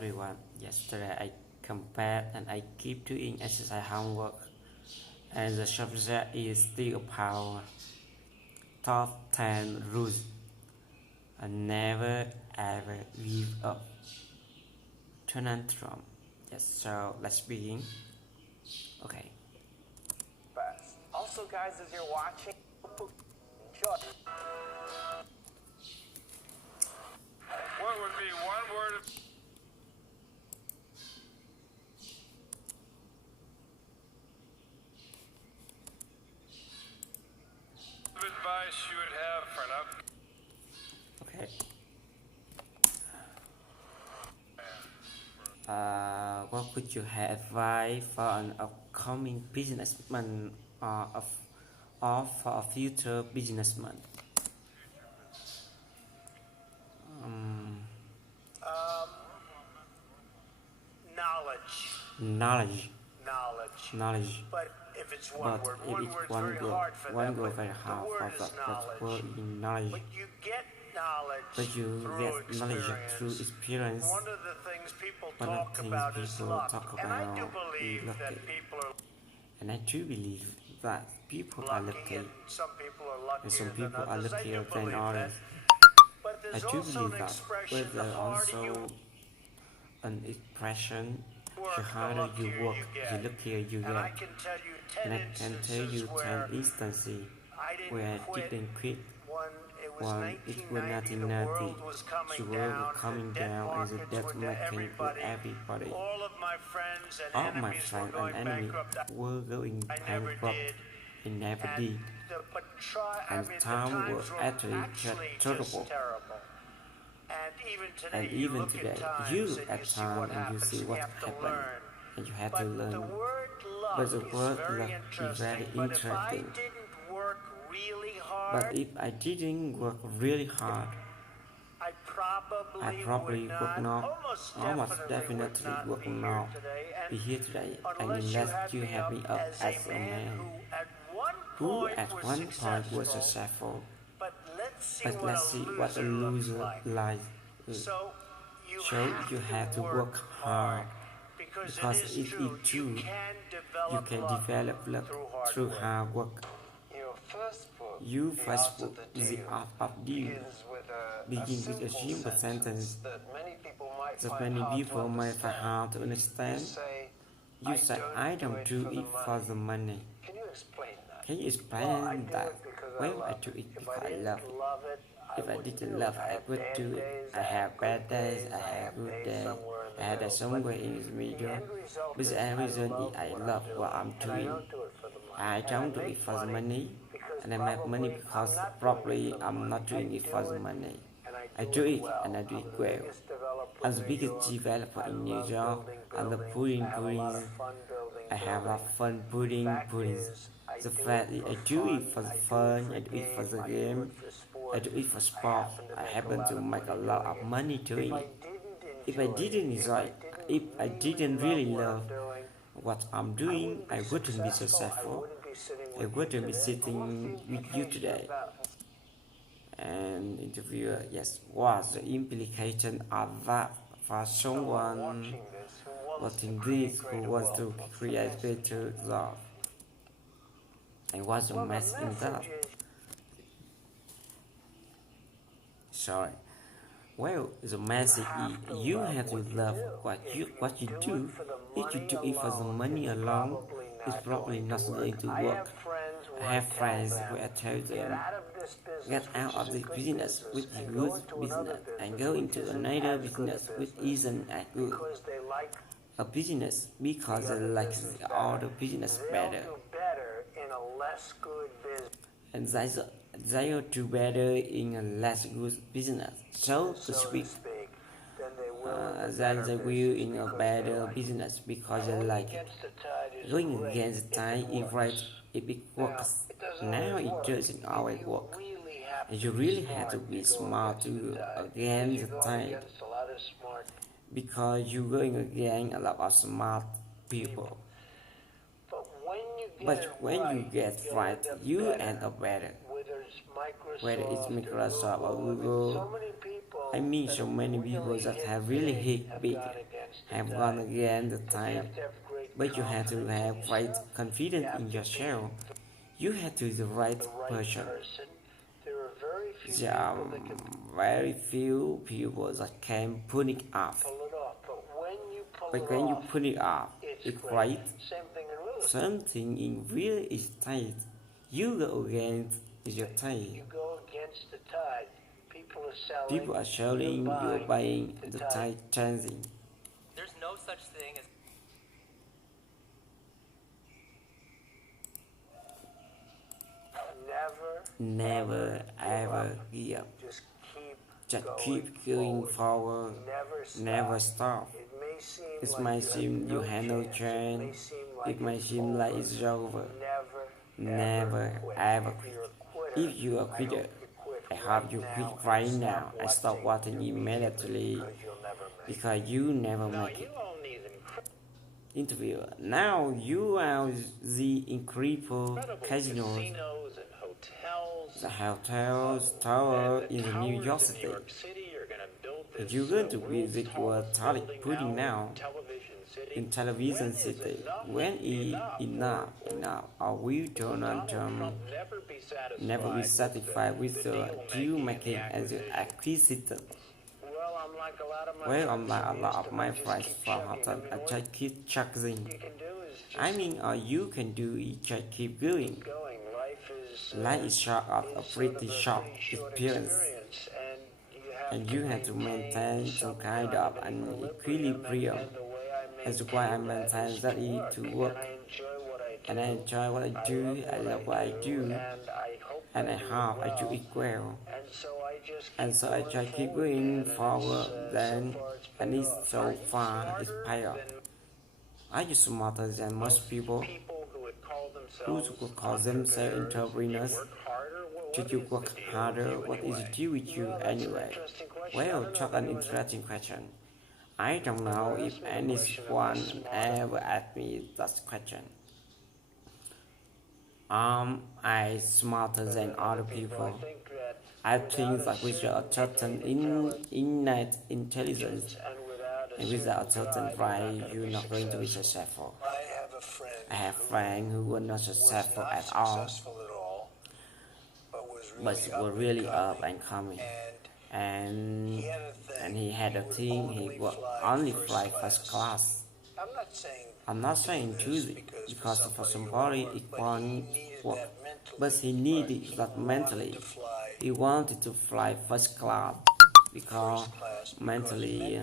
everyone. Yesterday I come back and I keep doing exercise homework, and the subject is still about top 10 rules. I never ever give up. Donald Trump. Yes, so let's begin. Okay. Also, guys, as you're watching, enjoy. What would be one word of advice you would have for an Okay. What would you have advice for an upcoming businessman or for a future businessman? Knowledge. Knowledge. But if it's one But word, if one it's word's one very word, hard for one them. word But very the hard word for is that word knowledge. in knowledge. But you get knowledge But you through get knowledge through experience. experience. One of the things people One of talk the things about is people luck. talk And I do about is believe lucky. that people are And I do believe that people are lucky lucky and some people are and luckier some than people are others. I do luckier than believe that. others. But I there's do also believe an that, expression, but the there's harder you also an expression: the work, the harder you luckier work, you the get. luckier you And I get. can tell you 10 And I can tell you instances 10 where instances I where I didn't didn't quit. when it was One, it was 1990, the 1990. world was coming The world was down, coming the debt down, and the markets debt were to market for everybody. everybody. All of my friends and All my enemies friends were and going enemies bankrupt. were going I never bankrupt. did. I never And did. the Time times was were actually terrible. just terrible. And even today, And you even look today, at times you and look at you see time what and you happens. see You what have to happened, learn. and you have But to the learn. word luck But the is word very luck is very interesting. But if I interesting. didn't work really But hard, if I didn't work really hard, I I probably probably would not, almost definitely would be not here be today. here today, and Unless unless you have me up as a man who at one point was successful. But let's see But let's see what a loser like. So So you have to work hard, because because it is true. You can develop luck through hard work. Your first book, The Art of Deal, begins with a simple sentence that many people might find hard to understand. You say, I don't do it for the money. Can you explain that? Well, I do it because I love it. If I didn't love it, I would do it. I have bad days, I have good days, I have that somewhere in the middle. But the end result is I love what I'm doing. I don't do it for the money, and I make money because probably I'm not doing it for the money. I do it, and I do it well. I'm the biggest developer in New York. I love building buildings. I have a lot of fun building buildings. The fact is I do it for the fun, I do it for the game, I do it for sport. I happen to make a lot of money doing it. If I didn't enjoy it, if I didn't really love what I'm doing, I wouldn't be successful. I wouldn't be sitting with you today. And interviewer, yes, what's the implication of that for someone watching this who wants to create better results? And what's the message in that? Sorry. Well, the message is you have to love what you do. If you do it for the money alone, it's probably not going to work. I have friends where I tell them, get out of this business with a good business and go into another business which isn't as good. A business because they like the other business better. And they'll do better in a less good business, so to speak, than they will in a better business because they like it. Going against the tide is right if it works. Now it doesn't always work. And you really have to be smart to go against the tide, because you're going against a lot of smart people. But when you get right, you end up better. whether it's Microsoft or So Google. many people I mean, that so many people really that hit have really big hit big, gone against the have tide. gone against the You tide. have to have great But you have to confidence have in great yourself. confidence You have in to be yourself. You have to be the right the right person. There are very few There are people that can very few people that can pull it off. pull it off. But when you pull But it when you off, pull it off, it's great. right. Same thing in real estate. Something in real estate, you go against your You tide. go against the tide. People are selling. People are selling, you're buying, the tide changing. There's no such thing as Never ever give up. Just Just keep going forward. Never stop. It might seem you have no chance. It might seem like it's over. Never ever quit. If you are a quitter, I hope you quit right now and stop watching immediately because you never make it. Interviewer. Now you are the incredible casinos, and hotels. the hotels, tower in the New York City. If you're going to visit what Tariq putting now in television city, when enough, or will Donald Trump never be satisfied with the deal making as an acquisitor? Well, unlike a lot of my friends from Houghton, I just keep chuckling. I mean, all you can do is just keep going. Life is short of a pretty short experience, and you have to maintain some kind of an equilibrium. That's why I maintain that it to work, and I enjoy what I do, I love what I do, and I hope I do it well. And so I just keep going forward then, and it's so far it's paid off. Are you smarter than most people who would call themselves entrepreneurs? Should you work harder? What is it do with you anyway? Well, such an interesting question. I don't know if anyone ever asked me that question. Am I smarter than other people? I think that with a certain innate intelligence and without a certain drive, you're not going to be successful. I have friends who were not successful at all, but were really up and coming. And he had a thing, he would only fly first class. I'm not saying choosing because for somebody it won't work, but he needed that mentally. He wanted to fly first class because mentally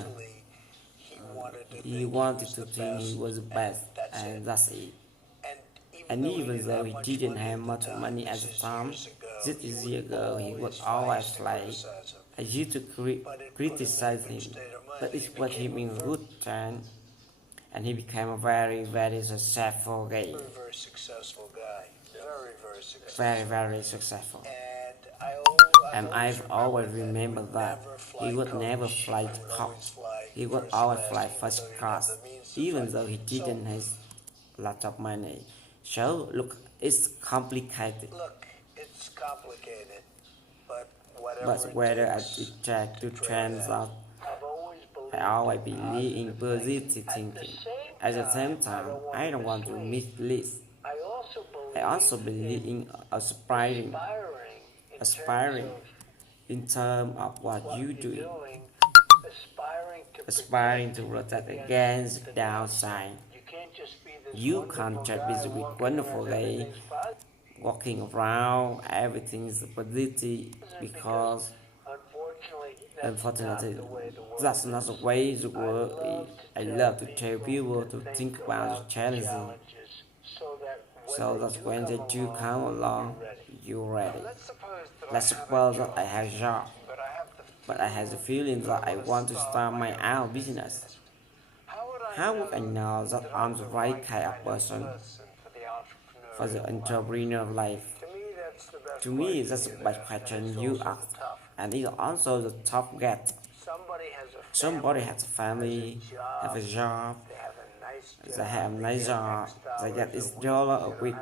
he wanted to think he was the best, and that's it. And even though he didn't have much money at the time, just a year ago he would always fly. I used to criticize him, but it put him in good turn, and he became a very, very successful guy. Very successful. And I've always remembered that he would never fly top. He would always fly first class, even though he didn't have a lot of money. So, look, it's complicated. But whether I try to trends out, I always believe in positive thinking. At the same time, I don't want to mislead. I also believe in aspiring in terms of what you do. Aspiring to protect against the downside. You can't just be with wonderful guy walking around, everything is positive because unfortunately that's not the way the world is. I love to tell people to think about the challenges, so that when they do come along, you're ready. Let's suppose that I have a job, but I have the feeling that I want to start my own business. How would I know that I'm the right kind of person for the entrepreneur life? To me, that's the best question you ask, and it's also the top get. Somebody has a family, have a job, they have a nice job, they get $1 a week.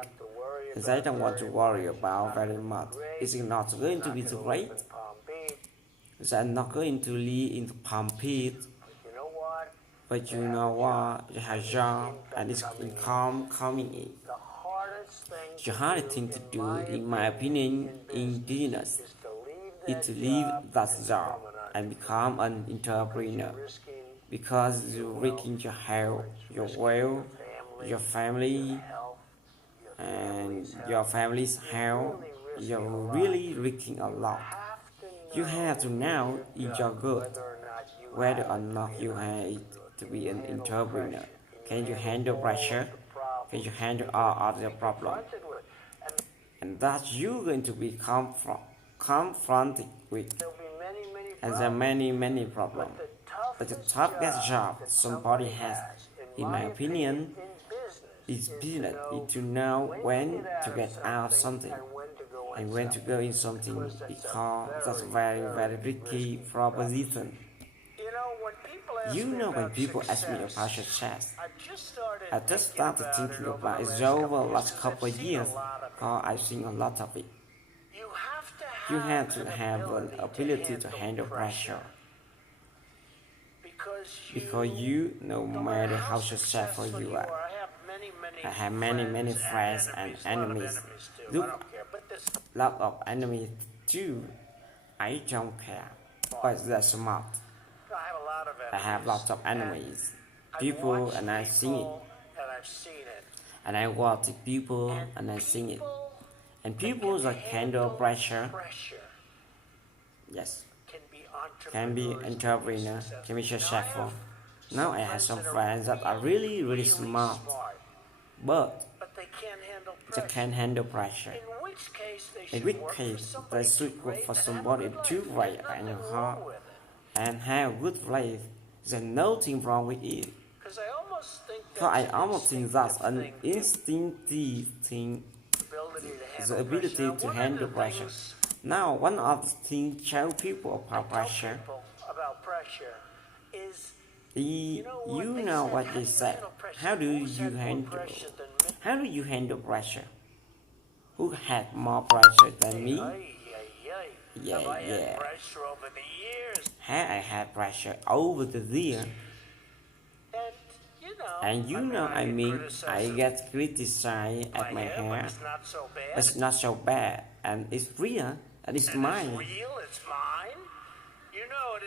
They don't want to worry about very much. It's not going to be great. Palm Beach. They're not going to live in Palm Beach. You know what? But you know what? You have a job and it's income coming in. The hardest thing The hardest thing to do, in my opinion, in business, is to leave that job and become an entrepreneur. Because you're risking your health, your wealth, your family, and your family's health. You're really risking a lot. You have to know in your good whether or not you have to be an entrepreneur. Can you handle pressure? Can you handle all other problems? And that you're going to be confronted with. And there are many problems. But the toughest job somebody has, in my opinion, is business. Is to know when to get out of something and when to go in something, because that's a very risky proposition. You know, when people ask me about success, I just started thinking about it over the last couple of years, because I've seen a lot of it. You have to have an ability to handle pressure. Because you, no matter how successful you are, I have many friends and enemies. Look, lot of enemies too. I don't care, but they're smart. I have lots of enemies, people, and I've seen it. And I watch people, and I've seen it. And people that handle pressure, yes, can be entrepreneur, can be successful. Now I have some friends that are really smart, but they can't handle pressure. In which case, they should work for somebody to write and hard and have good life. There's nothing wrong with it. So I almost think that's an instinctive thing, the ability to handle pressure. Now, one of the things tell people about pressure is, you know what they said. How do you handle pressure? Who had more pressure than me? Yeah. I had pressure over the years. And I mean, I get criticized at my hair. It's not so bad, and it's real, and it's mine.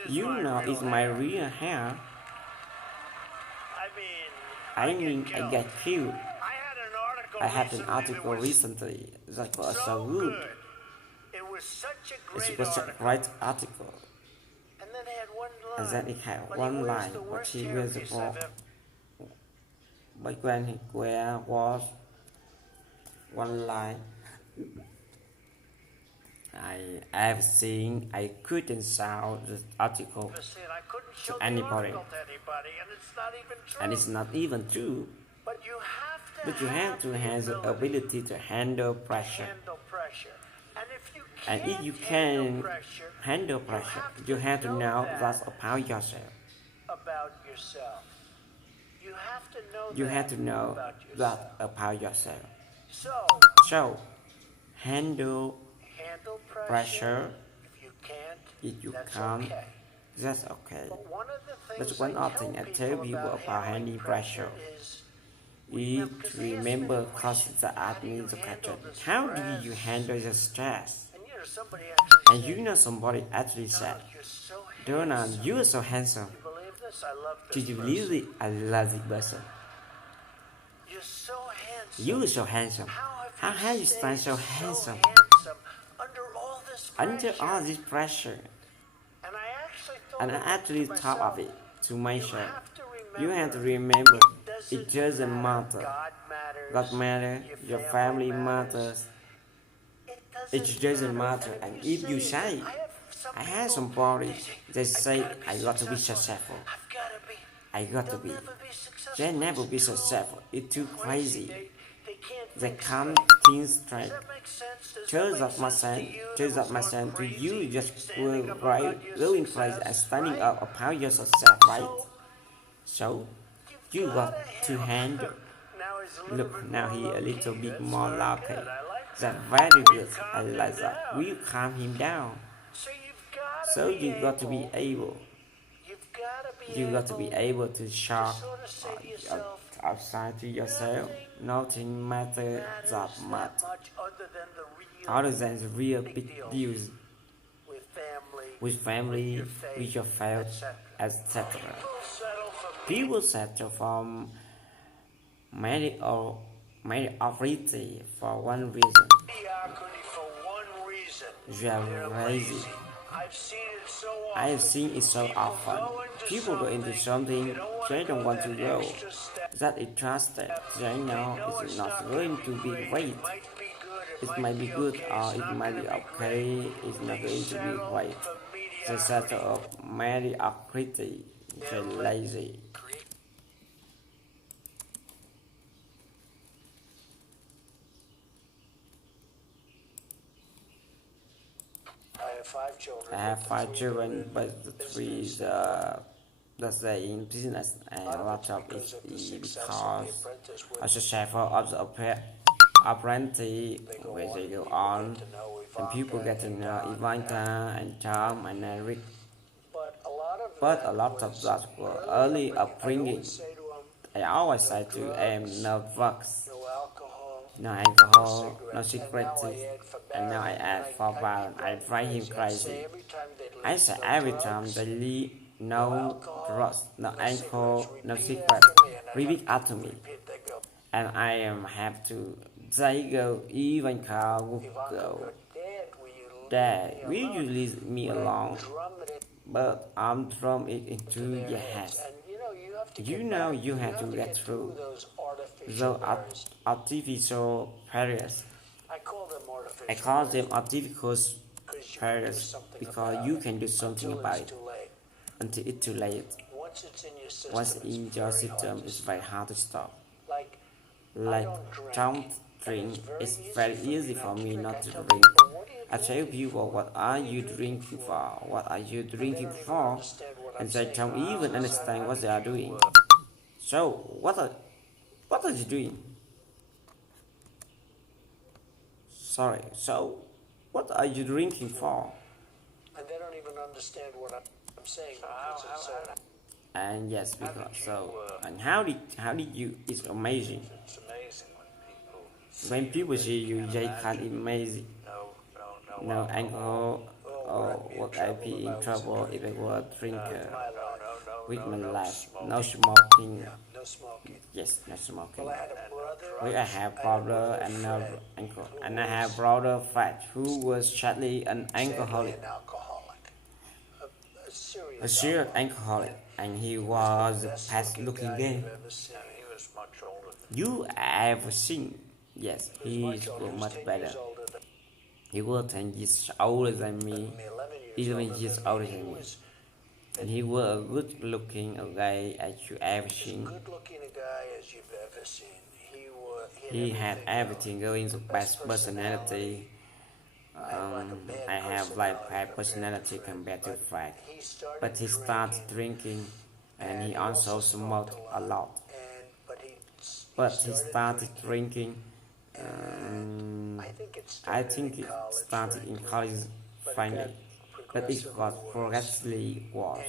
You know it's my real hair. I mean, I get killed. I had an article recently that was so good. It was a great article. And then it had one line, but he was ago. But when there was one line, I couldn't shout the article to anybody. And it's not even true. But you have to have the ability to handle pressure. And if you can handle pressure, you have to know that about yourself. You have to know that about yourself. So, handle pressure. If you can't, that's okay. But one other thing I tell people about handling pressure is to remember causes at me the question. How do you handle the stress? And somebody actually said, Donald, you are so handsome. Did you believe it? I love this person. You are so handsome. How have you stayed so handsome? Under all this pressure. And I actually thought of it to myself. You have to remember, it doesn't matter. God matters, your family matters. It doesn't matter. And if you say, I have somebody, they say, I got to be successful. I got to be. They never be successful. It's too crazy. They can't think straight. Just that my son to you just going crazy and standing up about your success, right? So, you got to handle Look, now he a little bit more lucky. That's very good. I like that. We'll calm him down. So you got to be able. You got to be able to shock outside to yourself. Nothing matters that much other than the real big deals with family, with your faith, etc. People settle for mediocrity for one reason. They are lazy. I have seen it so often. People go into something they don't want to go. That is trusted. They know it's not going to be great. It might be good or it might be okay. It's not going to be great. They settle of mediocrity. They're lazy. I have 5 children, but the 3 is let's say in business, and a lot of it is because as a shepherd of the apprentice, where they go on, and people get to know Ivanka and Tom and Eric. But a lot of that were early upbringing. I always say to them, no drugs, no alcohol, no cigarettes, and now I add for violence. I drive him crazy. I say every time they leave, no drugs, no alcohol, no cigarettes. Repeat after me. And I am have to. They go, even Carl would go. Dad, will you leave me alone? But I'm drum it into your head. You know you have to get through those artificial barriers. I call them artificial barriers because you can do something about it until it's too late. Once in your system, it's very hard to stop. Like don't drink, it's very easy for me not to drink. I tell people, what are you drinking for? What are you drinking for? And they don't even understand what they are doing. So, what are you doing? Sorry, so, what are you drinking for? And they don't even understand what I'm saying. And yes, because so, and how did you? It's amazing. It's amazing When people see you, they can't imagine. No alcohol or what I be in trouble if I were a drinker. With my life, no smoking. No smoking. Yes, no smoking. Well, I had a brother. We I have brother and no uncle, and I have brother Fat who was sadly an alcoholic, An alcoholic. a serious alcoholic, and he was a best-looking guy He was much older than you ever seen. Yes, he is much better. He was 10 years older than me, 11 years older than me. And he was a good-looking guy as you ever seen. Good looking a guy as you've ever seen. He had everything going, the best personality. I have like bad personality compared to Frank. But he started drinking and he also smoked a lot. But he started drinking. I think it started in college finally, but it was progressively worse.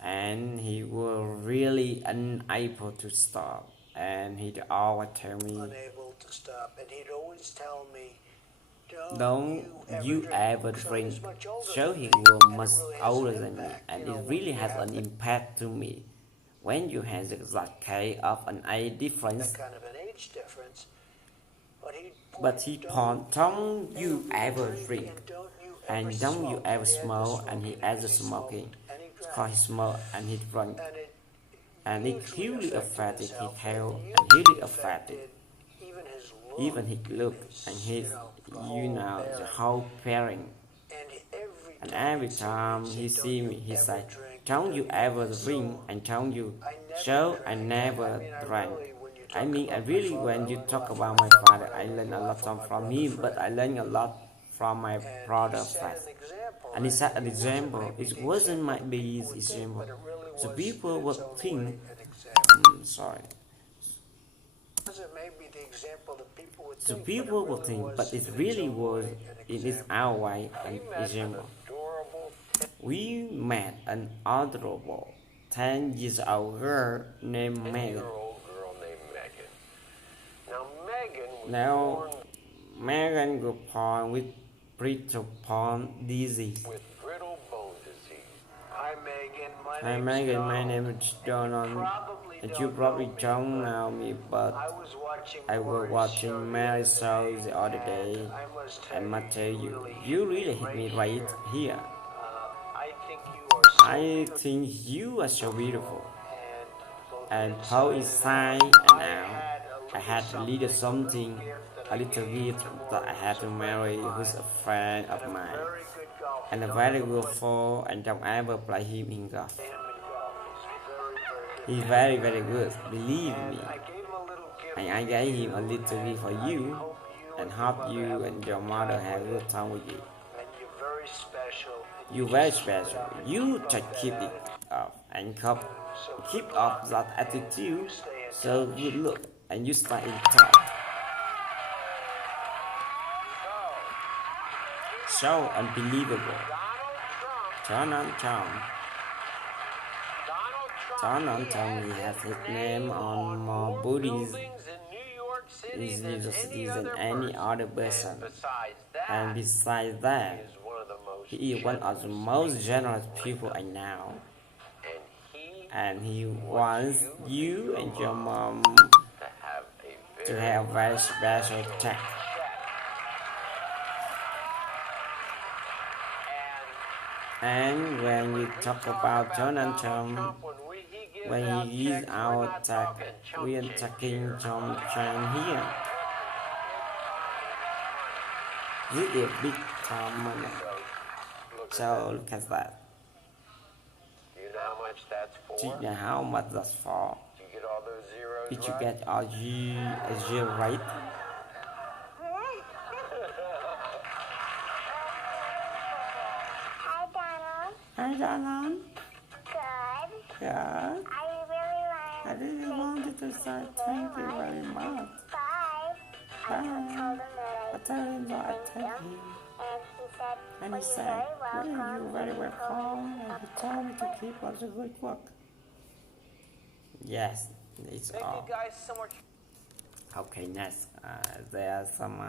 And he was really unable to stop. And he'd always tell me, unable to stop, and he'd always tell me, don't you ever drink. So he was much older than me, and it really has an impact to me. When you have that kind of an age difference, kind of an age difference, but he point, don't you ever drink, and don't you ever smoke, and he added smoking, because he smoked and he drank, and it really affected his health, and really affected even his look, and his, the whole pairing. And every time he see me, he say, don't you ever drink, and don't you? So I never drank. I mean, I really, when you talk about my father, I learned a lot from him, but I learned a lot from my brother first. And he set an example. It wasn't my best example. So people would think, It may be the example that people would So think, people but will it think, was but it in really its own was, way an it is example. our way, an We met an example. adorable We met an adorable 10-year-old girl named Megan. 10-year-old girl named Megan. Now, Megan was Now, born Megan was born with brittle bone disease. with brittle bone disease. Hi, Megan. Hi Megan, my name is Donald, and you probably don't know me, but I was watching Mary's show the other day, and I must tell you, you really hit me right here. I think you are so beautiful, and both inside and out. I had a little something, a little gift that I had to Mary, who's a friend of mine, and a very good friend, and don't ever play him in golf. He's very, very good, believe me. And I gave him a little gift for you, and hope you and your mother have a good time with you. You're very special. You just keep it up and keep up that attitude, so good look, and you stay in touch. So unbelievable. Donald Trump he has his name on more bodies in New York City than any other person. And besides that, he is one of the most generous people I know. And he wants you and your mom to have a very special chat. And when we talk about Donald Trump, when he is our attack, we are attacking Donald Trump here. This is a big time money. So look at that. Do you know how much that's for? Do you know how much that's for? Did you get all those zeros Did you right? get all a zero right? Hi, Donald. Hi Donald. Good. Yeah. I I really wanted to say thank you very much. Bye. Bye. I told him that I told him that I thank you. and And he said, well, you're very welcome, and he told me to keep up the good work. Yes, it's Thank all. you guys so much. Okay, next, there are some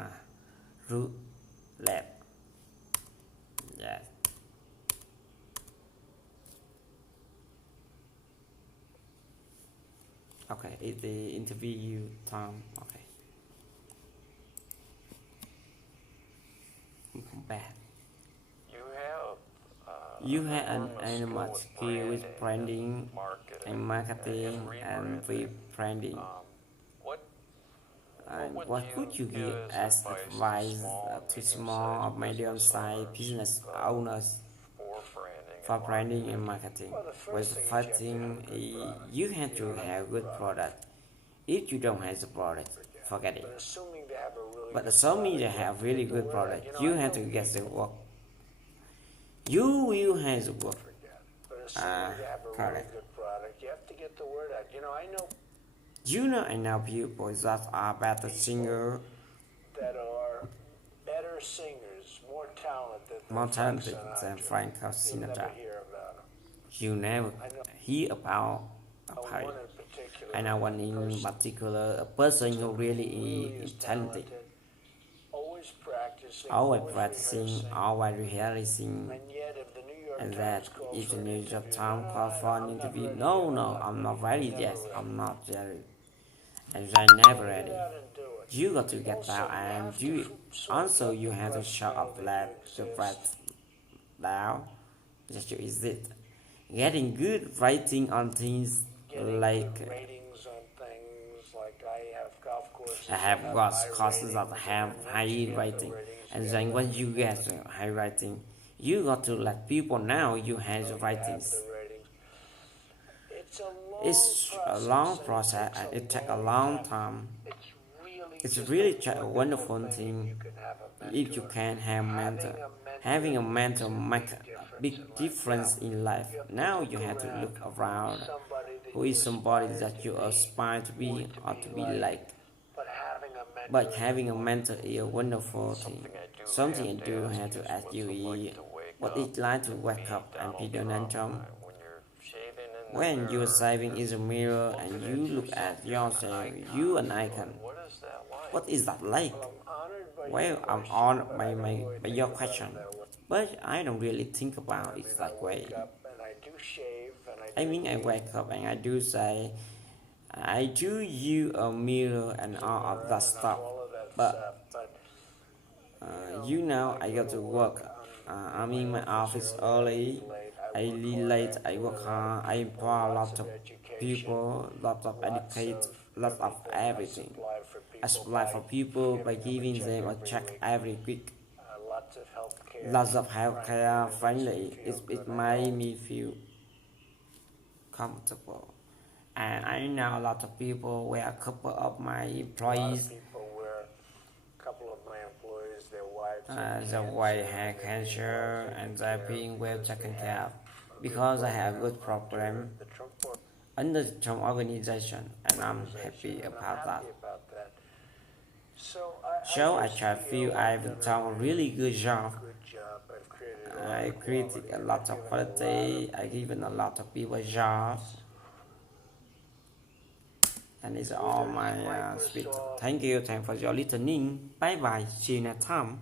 root left. Yes. Okay, it's the interview time. Okay. Bad. You have an animal skill with branding and marketing and rebranding. And what could you give as advice to small or medium-sized business owners for branding and marketing? Well, the first thing is you have to have good product. If you don't have the product, forget it. But assuming you have really good product, you have to get the work. You will have the work. Correct. You have to get the word out. I know people that are better singers, that are better singers, more talented than Frank You'll never Sinatra. hear about them. You never hear about One him. in particular. I know one in particular, a person who really is talented, Always practicing, always practicing, always rehearsing, and yet if the New York and Times that calls if the for an New York interview, Times call for an interview, no, I'm not ready yet, I'm not ready. And they're never ready. Get out and do it. You got to get out and do it. Also, you have to show up left the right down. Just is it. Getting good writing on things Getting like good ratings on things like I have golf courses. I have that got high courses that ratings, have and high once you get the writing, ratings, and you then get when you get the high writing, you got to let people know you have the writings. the ratings. It's a long process and it takes a long time. It's really a wonderful thing if you can have mentor. Having a mentor makes a big difference in life. Now you have to look around. Who is somebody that you aspire to be or to be like? But having a mentor is a wonderful thing. Something I do have to ask you is, what it's like to wake up and be Donald Trump? When you're sitting in the mirror and you look at yourself, you an icon. What is that like? Well, I'm honored by your question, but I don't really think about it that way. I mean, I wake up and I do say, I do you a mirror and all of that stuff, but I go to work. I'm in my office early. I leave late. I work hard. I employ a lot of people, lots of educate, lots of everything. I supply for people by giving them a check every week. Lots of healthcare friendly. It made me feel comfortable. And I know a lot of people where a couple of my employees the white hair cancer and they're being well taken care of because I have a good program under the Trump organization and I'm happy about that. So I try to feel I've done a really good job. I created a lot of quality, I given a lot of people jobs. And it's all my speech. Thank you for your listening. Bye bye. See you next time.